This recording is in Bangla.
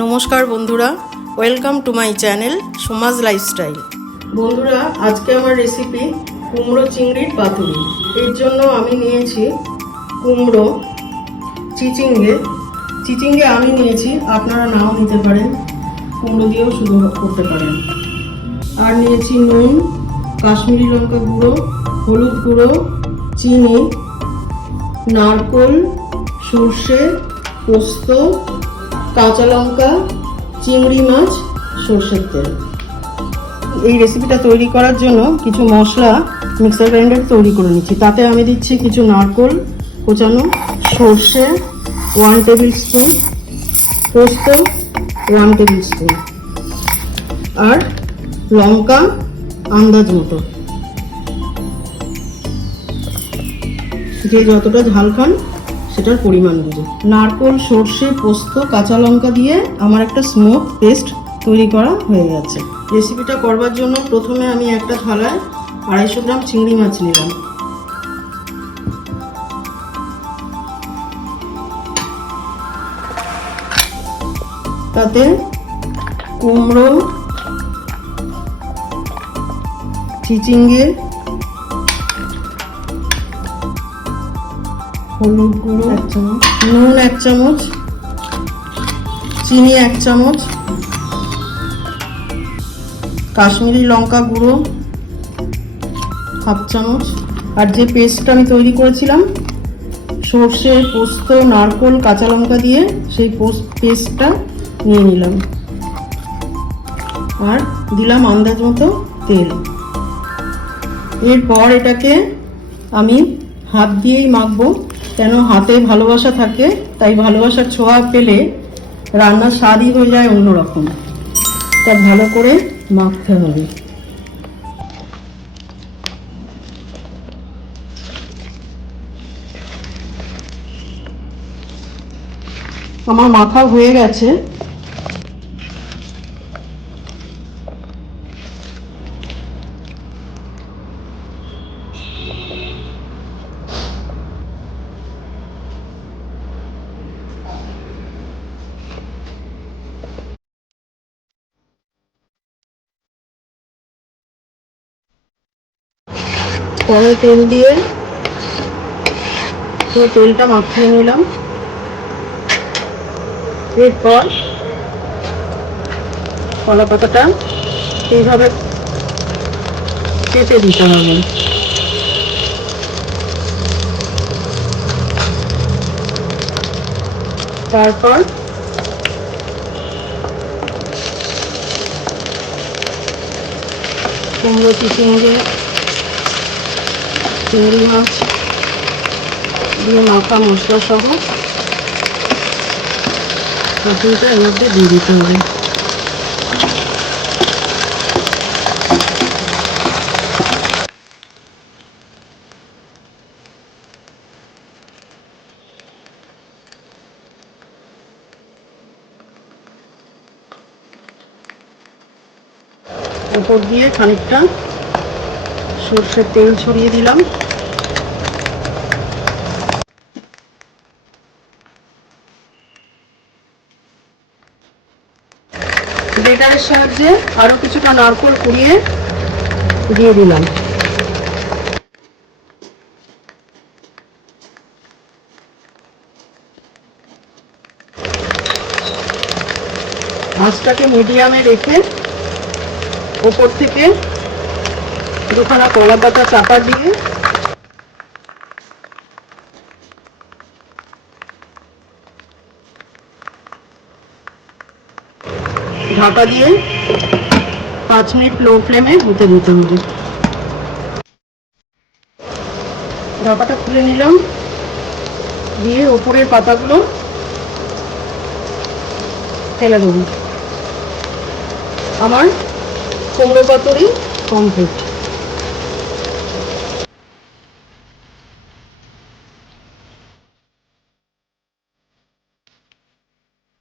নমস্কার বন্ধুরা welcome to my channel Samaj lifestyle বন্ধুরা, আজকে আমার রেসিপি কুমড়ো চিংড়ির পাতুরি। এর জন্য আমি নিয়েছি কুমড়ো, চিচিঙ্গে। চিচিঙ্গে আমি নিয়েছি, আপনারা নাও নিতে পারেন। কুমড়ো দিয়েও শুধু করতে পারেন। আর নিয়েছি নুন, কাশ্মীরি লঙ্কা গুঁড়ো, হলুদ গুঁড়ো, চিনি, নারকোল, সর্ষে, পোস্ত কাঁচা লঙ্কা, চিংড়ি মাছ, সর্ষের তেল। এই রেসিপিটা তৈরি করার জন্য কিছু মশলা মিক্সার গ্রাইন্ডার তৈরি করে নিচ্ছি। তাতে আমি দিচ্ছি কিছু নারকোল, কোচানো সর্ষে ওয়ান টেবিল স্পুন পোস্ত ওয়ান টেবিল স্পুন আর লঙ্কা আন্দাজ মতো। যে যতটা ঝাল খান সেটার পরিমাণ বুঝে। নারকোল, সর্ষে, পোস্ত, কাঁচা লঙ্কা দিয়ে আমার একটা স্মুথ পেস্ট তৈরি করা হয়ে গেছে। রেসিপিটা করবার জন্য প্রথমে আমি একটা থালায় আড়াইশো গ্রাম চিংড়ি মাছ নিলাম। তাতে কুমড়ো, চিচিঙ্গে হলুদ গুঁড়ো এক চামচ। নুন এক চামচ চিনি এক চামচ কাশ্মীরি লঙ্কা গুঁড়ো হাফ চামচ। আর যে পেস্টটা আমি তৈরি করেছিলাম সর্ষে পোস্ত নারকোল কাঁচা লঙ্কা দিয়ে সেই পেস্টটা নিয়ে নিলাম। আর দিলাম আন্দাজ মতো তেল। এরপর এটাকে আমি হাত দিয়েই মাখবো। কেন হাতে ভালোবাসা থাকে, তাই ভালোবাসার ছোঁয়া পেলে রান্নার স্বাদই হয়ে যায় অন্যরকম। তা ভালো করে মাখতে হবে। আমার মাথা হয়ে গেছে। কড়াই তেল দিয়ে পুরো তেলটা মাখিয়ে নিলাম। এরপর কলা পাতাটা এইভাবে কেটে দিতে হবে। তারপর কুমড়ো, চিচিঙ্গে চিংড়ি মাছ, দিয়ে মাখা মশলা সহ পাতুরিটা এর মধ্যে দিয়ে দিতে হবে। উপর দিয়ে খানিকটা সর্ষের তেল ছড়িয়ে দিলাম। বেটারের সাহায্যে আরও কিছুটা নারকোল কুড়িয়ে দিয়ে দিলাম। মাছটাকে মিডিয়ামে রেখে ওপর থেকে দুখানা কলা পাতা চাপা দিয়ে ঢাকা দিয়ে পাঁচ মিনিট লো ফ্লেমে হতে দিতে হবে। ঢাকাটা খুলে নিলাম। দিয়ে ওপরের পাতাগুলো ফেলে দেবো। আমার কুমড়ো পাতুরি কমপ্লিট